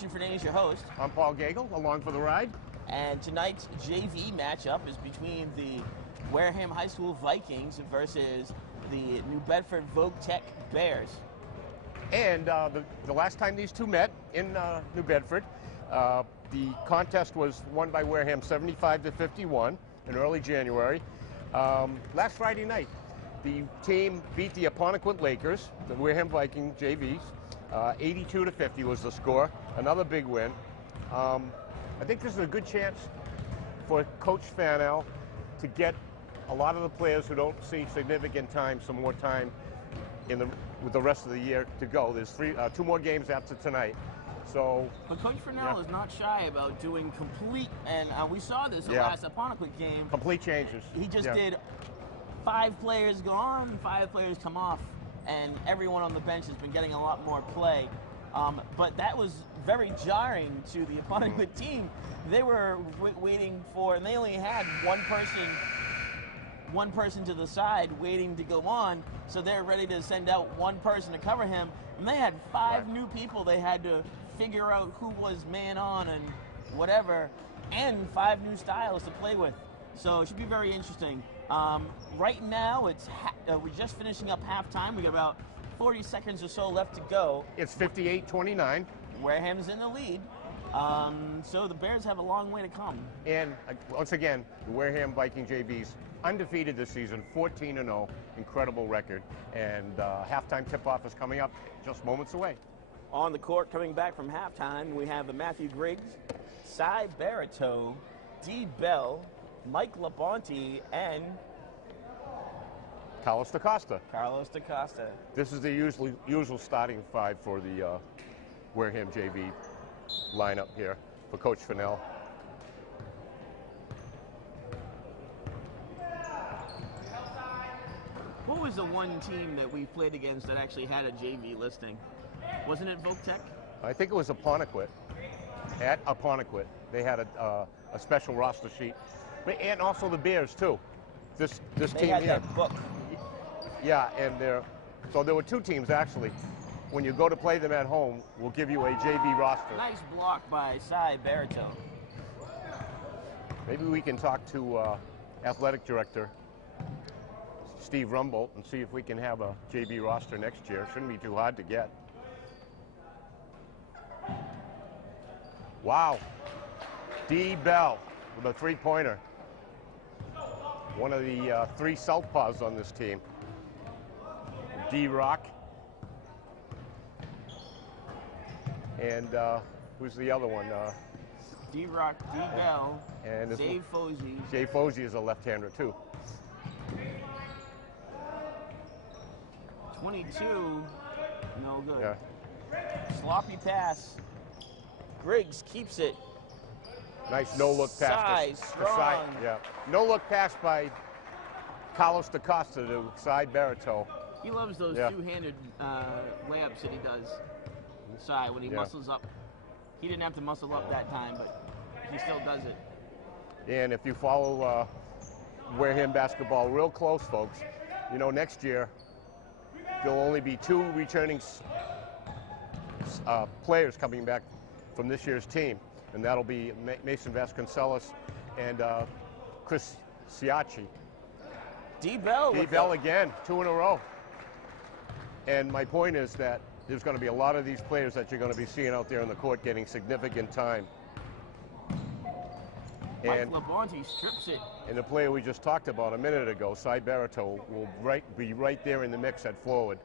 Christian Fernandez, your host. I'm Paul Gagel, along for the ride. And tonight's JV matchup is between the Wareham High School Vikings versus the New Bedford Vogue Tech Bears. And the last time these two met in New Bedford, the contest was won by Wareham 75-51 in early January. Last Friday night, the team beat the Apponequet Lakers, the Wareham Viking JVs. 82-50 was the score. Another big win. I think this is a good chance for Coach Fanel to get a lot of the players who don't see significant time some more time with the rest of the year to go. There's two more games after tonight. But Coach Fanel is not shy about doing complete, and we saw this in the last Apponequet game. Complete changes. He just did 5 players go on, 5 players come off, and everyone on the bench has been getting a lot more play. But that was very jarring to the Apponequet team. They were waiting for, and they only had one person to the side waiting to go on, so they're ready to send out one person to cover him. And they had 5 new people they had to figure out who was man on and whatever, and 5 new styles to play with. So it should be very interesting. Right now, we're just finishing up halftime. We got about 40 seconds or so left to go. It's 58-29. Wareham's in the lead. So the Bears have a long way to come. And once again, the Wareham Viking JVs undefeated this season, 14-0, incredible record. And halftime tip-off is coming up just moments away. On the court, coming back from halftime, we have Matthew Griggs, Cy Baratow, D. Bell, Mike Labonte, and Carlos DaCosta. Carlos DaCosta. This is the usual starting 5 for the Wareham JV lineup here for Coach Fanel. What was the one team that we played against that actually had a JV listing? Wasn't it Vogue Tech? I think it was Apponequet. At Apponequet, they had a special roster sheet, and also the Bears too. This team had here. That book. Yeah, and so there were 2 teams actually. When you go to play them at home, we'll give you a JV roster. Nice block by Cy Baratow. Maybe we can talk to athletic director Steve Rumbolt and see if we can have a JV roster next year. Shouldn't be too hard to get. Wow. D. Bell with a 3-pointer. One of the 3 southpaws on this team. D. Rock. And who's the other one? D. Rock, D. Bell, and Jay Fozzie. Jay Fozzie is a left-hander too. 22, no good. Yeah. Sloppy pass. Griggs keeps it. Nice no-look pass. Cy, strong. Yeah. No-look pass by Carlos DaCosta to Cy Baratow. He loves those two-handed layups that he does. Cy, when he muscles up. He didn't have to muscle up that time, but he still does it. And if you follow Wareham basketball real close, folks, you know next year there'll only be 2 returning players coming back from this year's team, and that'll be Mason Vasconcelos and Chris Siachi. D. Bell. D. Bell again, 2 in a row. And my point is that there's going to be a lot of these players that you're going to be seeing out there in the court getting significant time. And Labonte strips it. And the player we just talked about a minute ago, Cy Baratow, will be right there in the mix at forward.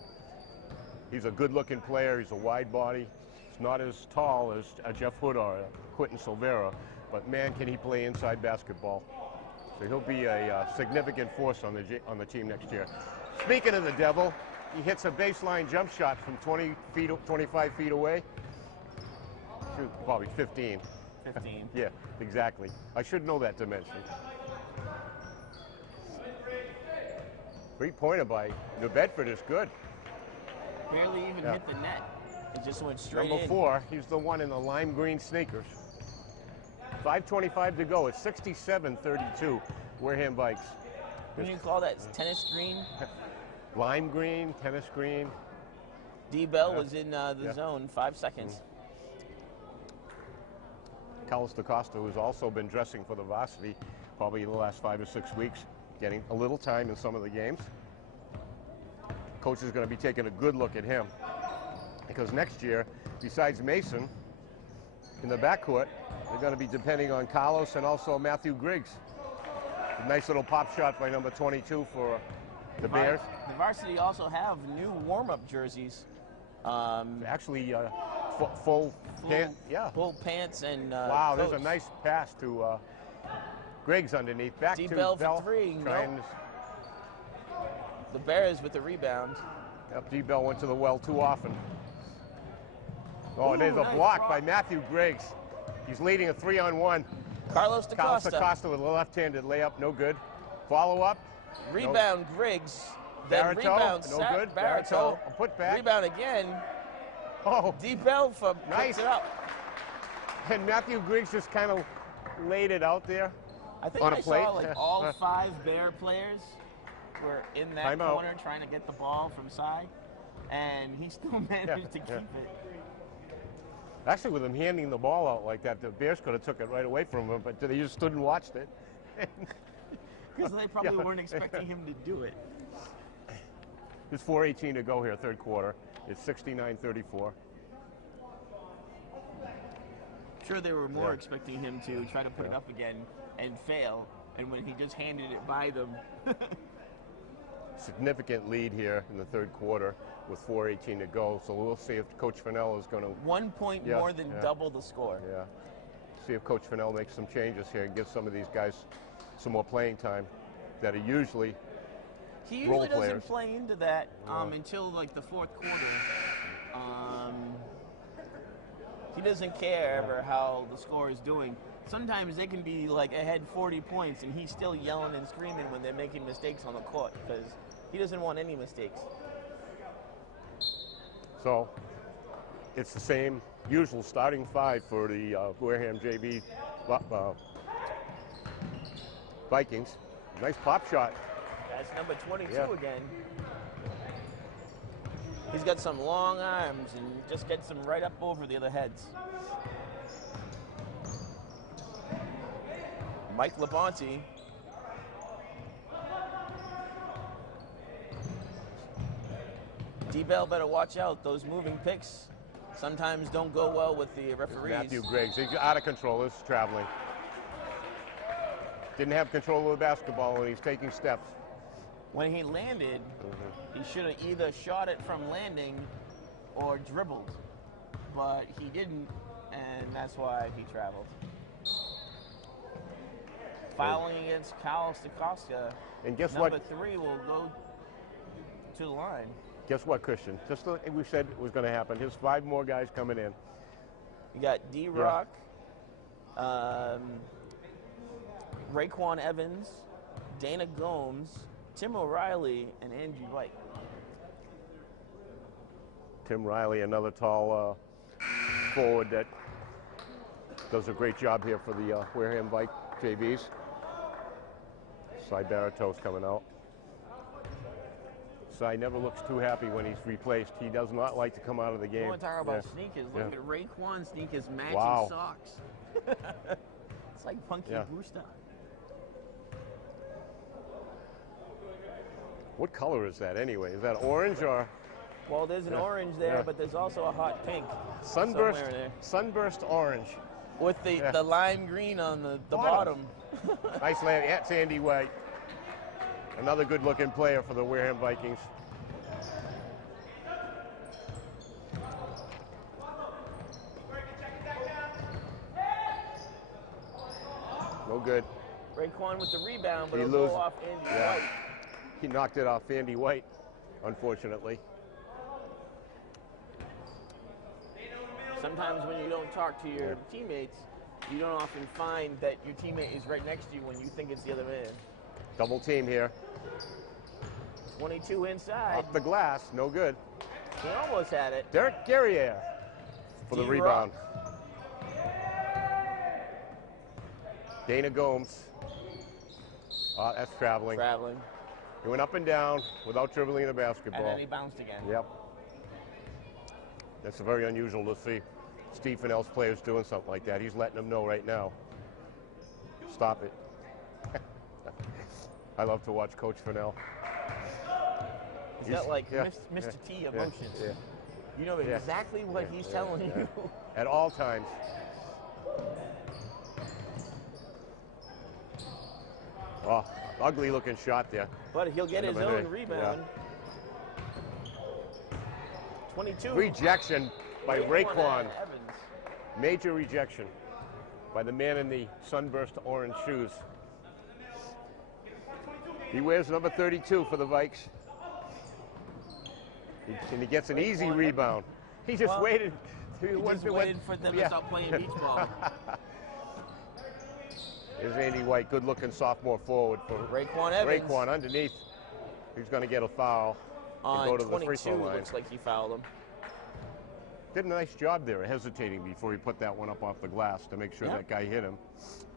He's a good-looking player. He's a wide body. He's not as tall as Jeff Hood or Quentin Silvera, but man, can he play inside basketball. So he'll be a significant force on the team next year. Speaking of the devil, he hits a baseline jump shot from 25 feet away. Probably 15. 15. Yeah, exactly. I should know that dimension. 3-pointer by New Bedford is good. Barely even hit the net. It just went straight Number 4, he's the one in the lime green sneakers. 5:25 to go. It's 67-32. Wareham Vikes. What do you call that? Tennis green? Lime green, tennis green. D. Bell was in the zone, 5 seconds. Carlos DaCosta, who's also been dressing for the varsity probably in the last 5 or 6 weeks, getting a little time in some of the games. Coach is going to be taking a good look at him because next year, besides Mason, in the backcourt, they're going to be depending on Carlos and also Matthew Griggs. A nice little pop shot by number 22 for the Bears. The varsity also have new warm-up jerseys. Actually, full pants. Yeah. Full pants and wow, coats. there's a nice pass to Griggs underneath. Back to Bell Bell. for three. Trying the Bears with the rebound. Yep, D. Bell went to the well too often. Oh, Ooh, there's a nice block by Matthew Griggs. He's leading a 3-on-1. Carlos Carlos DaCosta. DaCosta with a left-handed layup, no good. Follow up. Rebound, no. Griggs. Then Barreto, rebound, no Sat good. Barreto. Put back. Rebound again. Oh, D. Bell nice. picks it up. And Matthew Griggs just kind of laid it out there. I think on I a plate. saw like all 5 Bear players were in that corner trying to get the ball from side, and he still managed to keep it. Actually, with him handing the ball out like that, the Bears could have took it right away from him, but they just stood and watched it. Because they probably weren't expecting him to do it. There's 4:18 to go here, third quarter. It's 69-34. Sure, they were more expecting him to try to put it up again and fail, and when he just handed it by them. Significant lead here in the third quarter with 4:18 to go, so we'll see if Coach Fennell is going to... 1 point more than double the score. Yeah. See if Coach Fennell makes some changes here and gives some of these guys some more playing time that are usually He usually doesn't players. Play into that until like the fourth quarter. He doesn't care ever how the score is doing. Sometimes they can be like ahead 40 points and he's still yelling and screaming when they're making mistakes on the court because he doesn't want any mistakes. So it's the same usual starting 5 for the Wareham JV Vikings. Nice pop shot. That's number 22 again. He's got some long arms and just gets them right up over the other heads. Mike Labonte. D-Bell better watch out. Those moving picks sometimes don't go well with the referees. Matthew Griggs, he's out of control. This is traveling. Didn't have control of the basketball and he's taking steps. When he landed, he should have either shot it from landing or dribbled, but he didn't, and that's why he traveled. Fouling against Carlos DaCosta. And guess number what? 3 will go to the line. Guess what, Christian? Just like we said it was going to happen. Here's 5 more guys coming in. You got D-Rock, Raekwon Evans, Dana Gomes, Tim O'Reilly, and Angie White. Tim Riley, another tall forward that does a great job here for the Wareham JVs. Cy Barreto's coming out. Cy never looks too happy when he's replaced. He does not like to come out of the game. You want to talk about sneakers? Look at Raekwon's sneakers matching socks. It's like Punky Brewster. What color is that anyway? Is that orange or? Well, there's an orange there, but there's also a hot pink. Sunburst orange. With the lime green on the bottom. Nice land. That's Andy White. Another good-looking player for the Wareham Vikings. No good. Raekwon with the rebound, but it'll go off Andy White. He knocked it off Andy White, unfortunately. Sometimes when you don't talk to your teammates, you don't often find that your teammate is right next to you when you think it's the other man. Double team here. 22 inside. Off the glass, no good. He almost had it. Derek Guerriere for the rebound. Dana Gomes. That's traveling. He went up and down without dribbling the basketball. And then he bounced again. Yep. That's very unusual to see. Steve Fennell's players doing something like that. He's letting them know right now. Stop it. I love to watch Coach Fennell. He's got like Mr. T emotions. Yeah. You know exactly what he's telling you. At all times. Oh, ugly looking shot there. But he'll get his own rebound. 22. Rejection by Raekwon. Evans. Major rejection by the man in the sunburst orange shoes. He wears number 32 for the Vikes. And he gets an easy rebound. He just waited. He just waited for them to stop playing beach ball. Here's Andy White, good-looking sophomore forward for Raekwon Evans. Raekwon underneath. He's going to get a foul. On go to 22, the free throw line. looks like he fouled him. Did a nice job there, hesitating before he put that one up off the glass to make sure that guy hit him.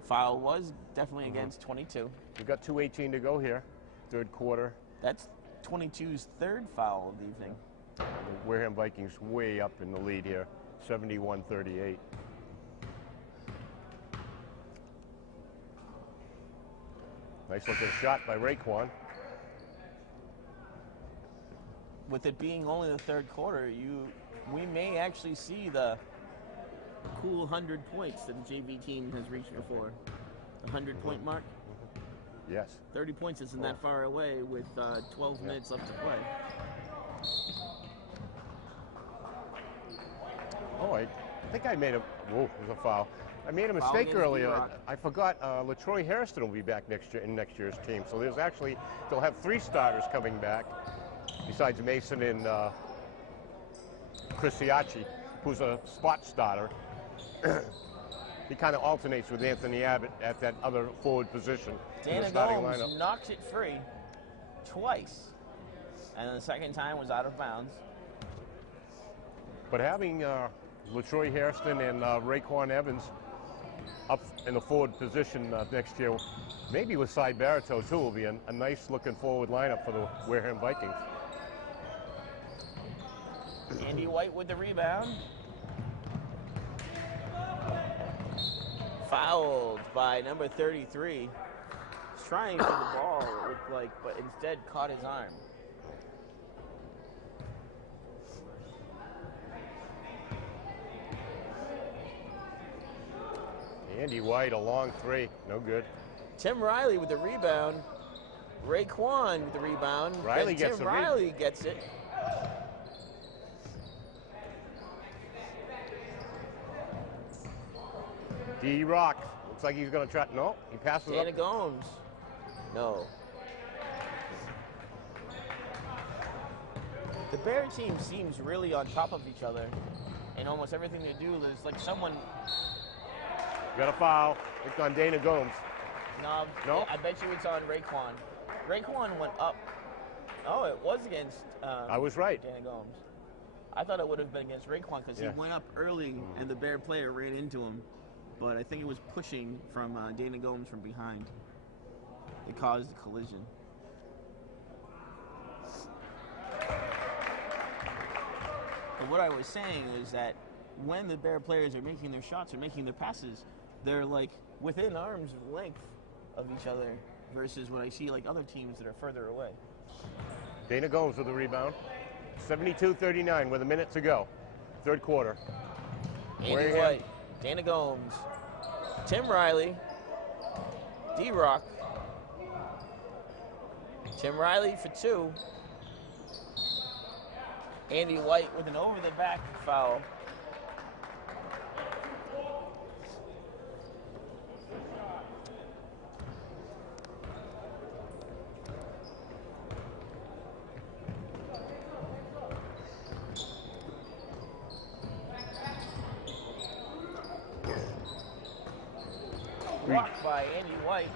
Foul was definitely against 22. We've got 2:18 to go here, third quarter. That's 22's third foul of the evening. The Wareham Vikings way up in the lead here, 71-38. Nice looking shot by Raekwon. With it being only the third quarter, we may actually see the cool 100 points that the JV team has reached before. The 100-point mark. Yes. 30 points isn't that far away with 12 minutes left to play. Oh, I think I made a, whoa, there's a foul. I made a mistake earlier. I forgot LaTroy Harrison will be back next year in next year's team. So there's actually, they'll have 3 starters coming back, besides Mason and Chris Siachi, who's a spot starter. He kind of alternates with Anthony Abbott at that other forward position in the starting lineup. Knocks it free twice, and then the second time was out of bounds. But having LaTroy Hairston and Raekwon Evans up in the forward position next year, maybe with Cy Barito too, will be a nice looking forward lineup for the Wareham Vikings. Andy White with the rebound. Fouled by number 33. He's trying for the ball, it looked like, but instead caught his arm. Andy White, a long 3, no good. Tim Riley with the rebound. Raekwon with the rebound. Riley gets Tim Riley gets it. D-Rock, looks like he's going to try, no, he passes Dana up. Gomes, no. The Bear team seems really on top of each other in almost everything they do. There's like someone... Got a foul, it's on Dana Gomes. No? I bet you it's on Raekwon. Raekwon went up. Oh, it was against I was right. Dana Gomes. I thought it would have been against Raekwon because he went up early and the Bear player ran into him. But I think it was pushing from Dana Gomes from behind. It caused a collision. But what I was saying is that when the Bear players are making their shots or making their passes, they're like within arm's length of each other versus what I see like other teams that are further away. Dana Gomes with the rebound. 72-39 with a minute to go. Third quarter. Andy White, Dana Gomes, Tim Riley, D-Rock. Tim Riley for 2. Andy White with an over-the-back foul. Blocked by Andy White.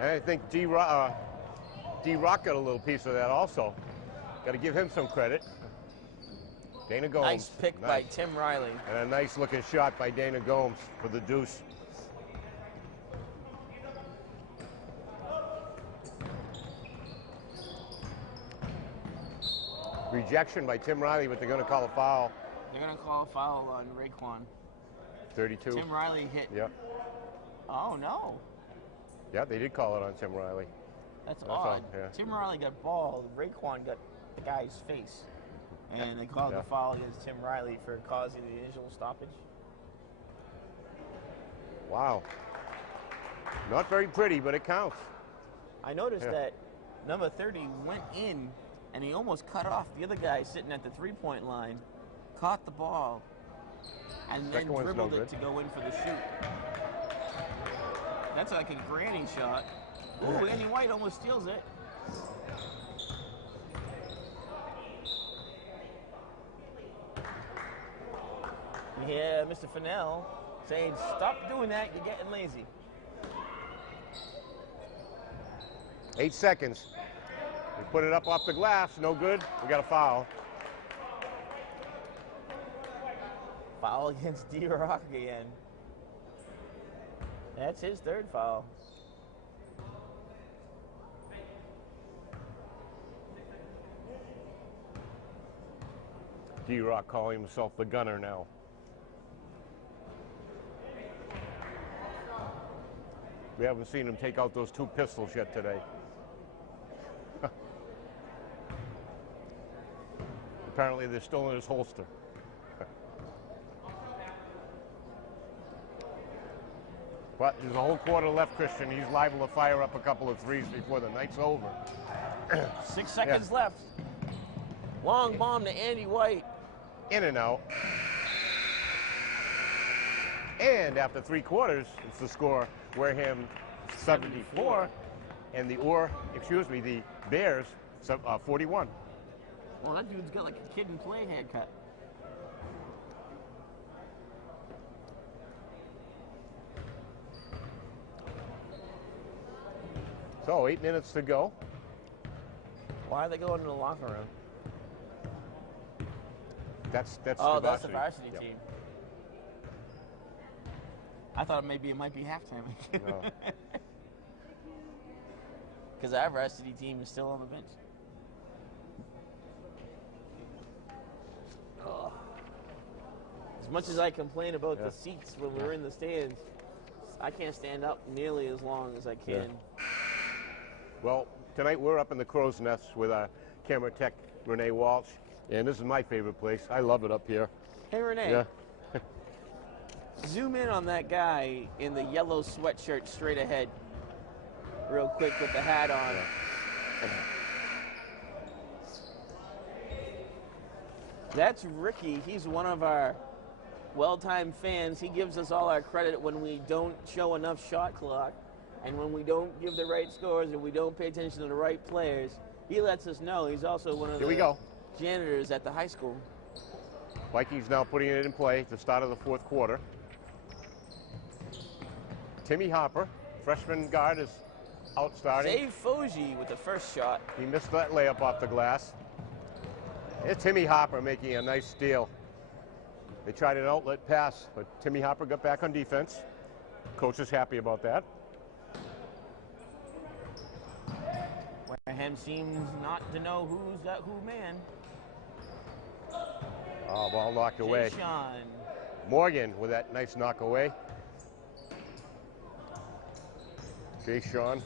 And I think D-Rock got a little piece of that also. Got to give him some credit. Dana Gomes. Nice pick by Tim Riley. And a nice looking shot by Dana Gomes for the deuce. Rejection by Tim Riley, but they're going to call a foul They're going to call a foul on Raekwon. 32. Tim Riley hit. Yep. Oh, no. Yeah, they did call it on Tim Riley. That's odd. all, yeah. Tim Riley got balled. Raekwon got the guy's face. And they called the foul against Tim Riley for causing the initial stoppage. Wow. Not very pretty, but it counts. I noticed that number 30 went in, and he almost cut off the other guy sitting at the three-point line, caught the ball, and then dribbled it to go in for the shoot. That's like a granny shot. Ooh, Andy White almost steals it. Yeah, Mr. Fennell saying, stop doing that, you're getting lazy. 8 seconds. We put it up off the glass, no good. We got a foul. Foul against D-Rock again. That's his third foul. D-Rock calling himself the gunner now. We haven't seen him take out those 2 pistols yet today. Apparently they're still in his holster. But there's a whole quarter left, Christian. He's liable to fire up a couple of threes before the night's over. 6 seconds left. Long bomb to Andy White. In and out. And after 3 quarters, it's the score. Wareham 74, and the Bears 41. Well, that dude's got like a kid and play haircut. So 8 minutes to go. Why are they going to the locker room? That's the varsity team. I thought maybe it might be halftime. No. Because our varsity team is still on the bench. Oh. As much as I complain about the seats when we're in the stands, I can't stand up nearly as long as I can. Yeah. Well, tonight we're up in the crow's nest with our camera tech, Renee Walsh, and this is my favorite place. I love it up here. Hey, Renee. Yeah. Zoom in on that guy in the yellow sweatshirt straight ahead real quick with the hat on. That's Ricky. He's one of our well-timed fans. He gives us all our credit when we don't show enough shot clock and when we don't give the right scores and we don't pay attention to the right players. He lets us know. He's also one of the janitors at the high school. Vikings now putting it in play at the start of the 4th quarter. Timmy Hopper, freshman guard, is out starting. Dave Fogy with the first shot. He missed that layup off the glass. It's Timmy Hopper making a nice steal. They tried an outlet pass, but Timmy Hopper got back on defense. Coach is happy about that. Wareham seems not to know who's got who, man. Oh, ball knocked away. Sean. Morgan with that nice knock away. Jay Sean.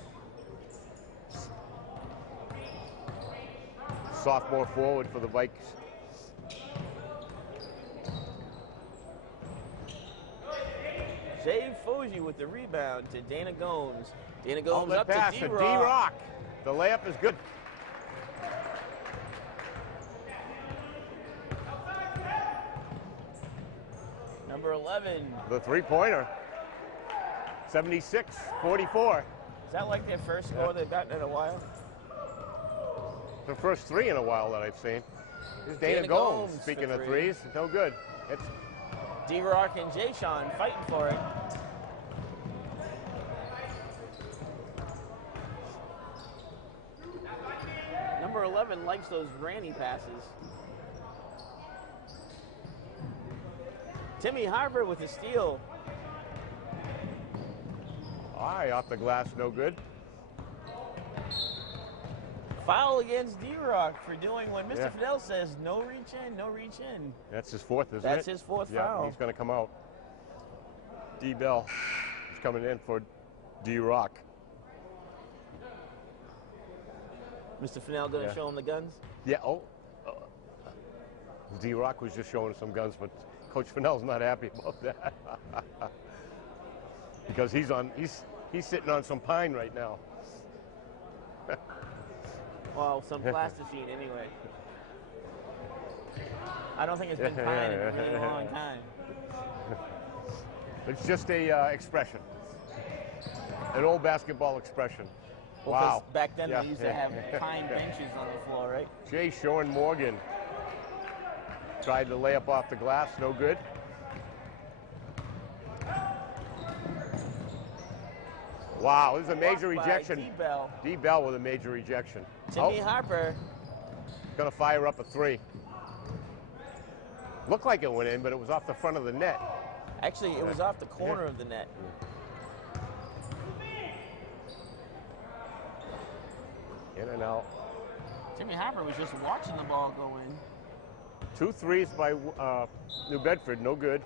Sophomore forward for the Vikes. Jay Fogy with the rebound to Dana Gomes. Dana Gomes up pass to D-Rock. The layup is good. Number 11. The three-pointer. 76-44. Is that like their first score they've gotten in a while? The first 3 in a while that I've seen. Here's Dana Gomes. Speaking of threes, no good. It's D-Rock and Jay Sean fighting for it. Number 11 likes those granny passes. Timmy Harper with the steal. off the glass, no good. Foul against D-Rock for doing what Mr. Fidel says, no reach in, no reach in. That's his fourth, isn't it? That's his fourth foul. He's going to come out. D-Bell is coming in for D-Rock. Mr. Fidel going to show him the guns? Yeah, D-Rock was just showing some guns, but Coach Fennell's not happy about that. Because he's sitting on some pine right now. Well, some plasticine anyway. I don't think it's been pine in a really long time. It's just a expression, an old basketball expression. Well, wow. Back then they used to have pine benches on the floor, right? Jay Sean Morgan tried to lay up off the glass, no good. Wow, this is a major rejection. D-Bell. D-Bell with a major rejection. Timmy Harper. Gonna fire up a three. Looked like it went in, but it was off the front of the net. Actually, it was off the corner of the net. In and out. Timmy Harper was just watching the ball go in. 2 threes by New Bedford, no good.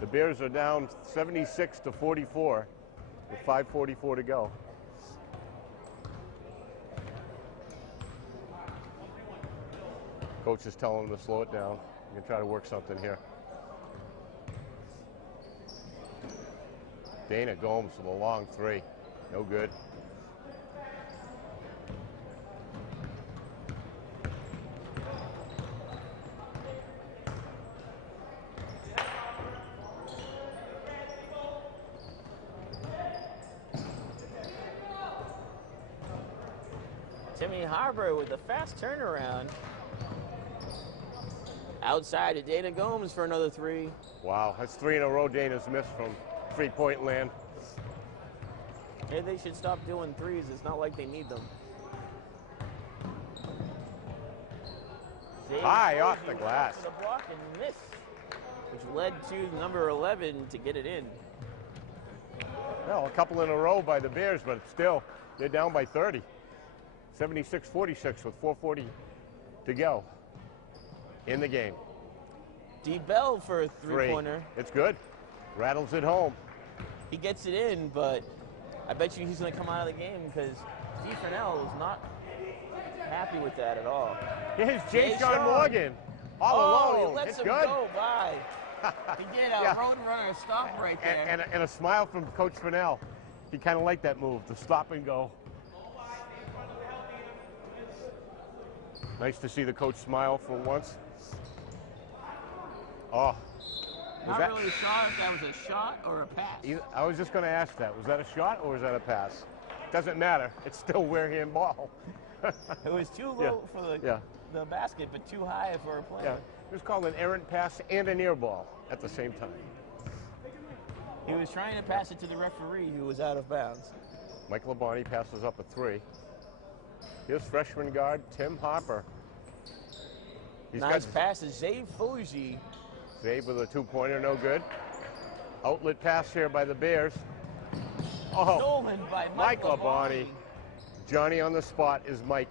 The Bears are down 76-44 with 5:44 to go. Coach is telling them to slow it down. You can try to work something here. Dana Gomes with a long three, no good. Timmy Harper with a fast turnaround. Outside to Dana Gomes for another three. Wow, that's 3 in a row Dana's missed from three-point land. Maybe they should stop doing threes. It's not like they need them. High off the glass. The block and miss, which led to number 11 to get it in. Well, a couple in a row by the Bears, but still, they're down by 30. 76-46 with 4:40 to go in the game. D-Bell for a three-pointer. It's good. Rattles it home. He gets it in, but I bet you he's going to come out of the game because Steve Fennell is not happy with that at all. Here's Jay Sean Morgan all alone. He lets it's him good. go by. He did a road runner stop right there. And a smile from Coach Fennell. He kind of liked that move, the stop and go. Nice to see the coach smile for once. Oh. Not really sure if that was a shot or a pass. I was just going to ask that. Was that a shot or was that a pass? Doesn't matter. It's still Wareham ball. It was too low for the basket, but too high for a play. Yeah, it was called an errant pass and an air ball at the same time. He was trying to pass it to the referee who was out of bounds. Mike Labonte passes up a three. Here's freshman guard Tim Harper. Nice passes, Zave Fuji. Zave with a two-pointer, no good. Outlet pass here by the Bears. Oh, stolen by Mike Labonte. Johnny on the spot is Mike.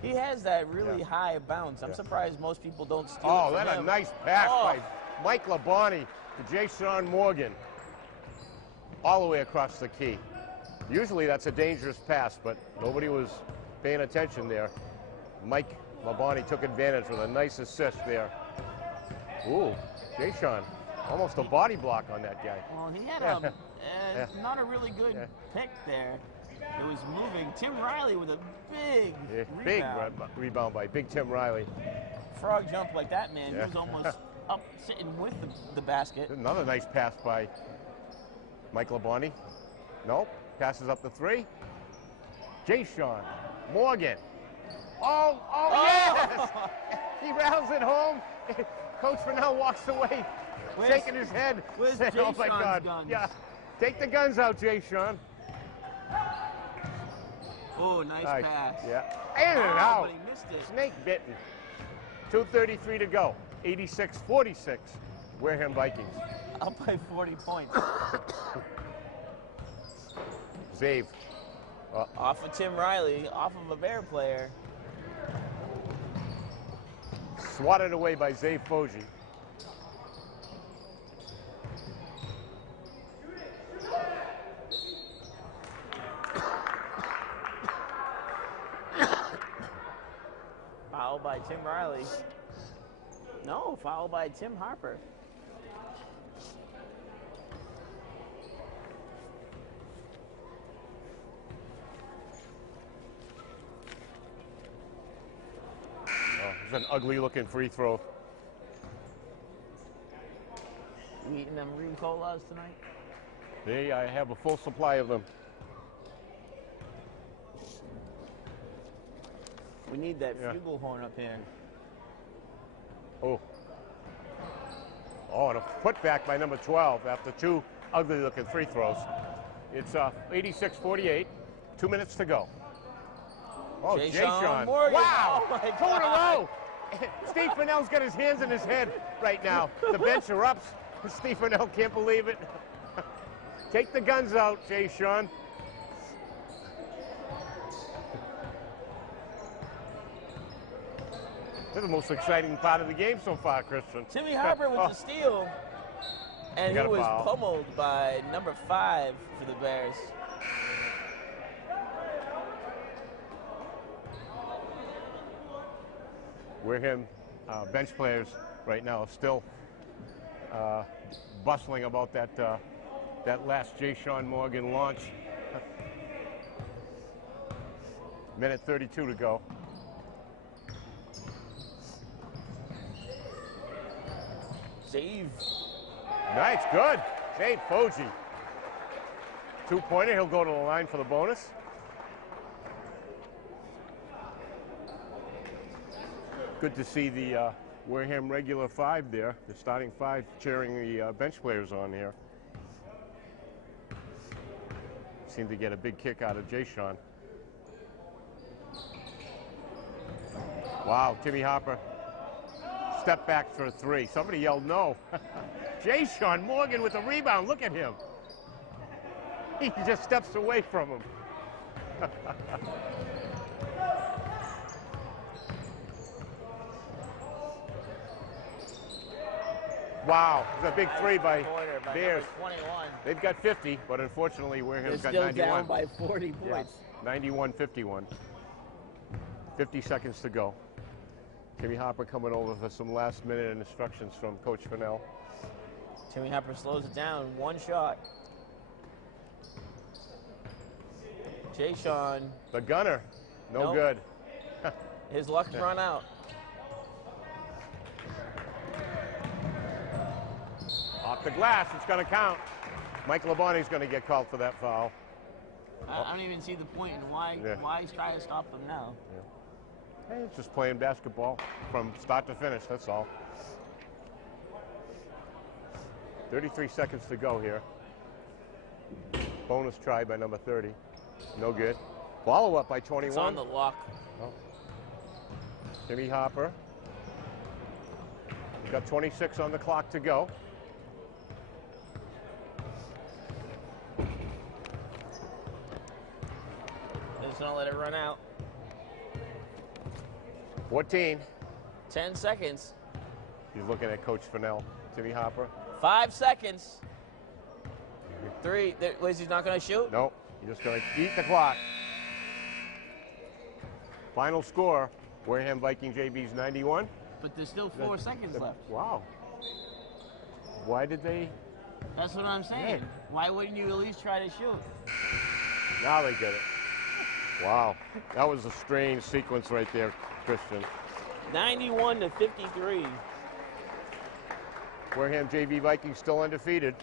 He has that really high bounce. I'm surprised most people don't steal it from that's him. a nice pass by Mike Labonte to Jay Sean Morgan. All the way across the key. Usually that's a dangerous pass, but nobody was paying attention there. Mike Labonte took advantage with a nice assist there. Ooh, Jay Sean, almost a body block on that guy. Well, he had not a really good pick there. It was moving. Tim Riley with a big rebound by Big Tim Riley. Frog jump like that, man. He was almost up sitting with the basket. Another nice pass by Mike Labonte. Nope. Passes up the three. Jay Sean Morgan. Oh, yes! He rattles it home. Coach Fennell walks away, shaking his head. Saying, oh, my God. Guns? Yeah. Take the guns out, Jay Sean. Oh, nice pass. Yeah. In and out. But he missed it. Snake bitten. 2:33 to go. 86-46. Wareham Vikings. Up by 40 points. Zave Off of Tim Riley, off of a Bear player. Swatted away by Zay Foji. Foul by Tim Riley. No, foul by Tim Harper. It's an ugly-looking free throw. You eating them green colas tonight? I have a full supply of them. We need that flugelhorn up here. Oh, and a putback by number 12 after two ugly-looking free throws. It's 86-48, 2 minutes to go. Oh, Jay-Sean. Wow, Oh my two in a God. row. Steve Fennell's got his hands in his head right now. The bench are up. Steve Fennell can't believe it. Take the guns out, Jay-Sean. They're the most exciting part of the game so far, Christian. Timmy Harper with the steal, and he was pummeled by number 5 for the Bears. Wareham bench players right now are still bustling about that last Jay-Sean Morgan launch. Minute 32 to go. Save. Nice, good. Save Foji. Two-pointer, he'll go to the line for the bonus. Good to see the Wareham regular 5 there, the starting 5 cheering the bench players on here. Seemed to get a big kick out of Jay-Sean. Wow, Timmy Harper. Step back for a 3. Somebody yelled no. Jay-Sean Morgan with a rebound. Look at him. He just steps away from him. Wow, it's a big 3 by Bears. 21. They've got 50, but unfortunately Wareham's got They're 91. still down by 40 points. 91-51. 50 seconds to go. Timmy Harper coming over for some last-minute instructions from Coach Fennell. Timmy Harper slows it down. One shot. Jay-Sean. The gunner. No Nope. good. His luck's run out. Off the glass. It's going to count. Mike Labonte's going to get called for that foul. I don't even see the point in why he's trying to stop them now. Yeah. Hey, it's just playing basketball from start to finish, that's all. 33 seconds to go here. Bonus try by number 30. No good. Follow up by 21. It's on the lock. Oh. Timmy Harper. We've got 26 on the clock to go. Just gonna let it run out. 14. 10 seconds. He's looking at Coach Fennell. Timmy Harper. 5 seconds. 3. Wait, he's not gonna shoot? Nope. He's just going to eat the clock. Final score, Wareham Viking JV's 91. But there's still 4 seconds left. Wow. Why did they? That's what I'm saying. Yeah. Why wouldn't you at least try to shoot? Now they get it. Wow. That was a strange sequence right there, Christian. 91-53. Wareham JV Vikings still undefeated.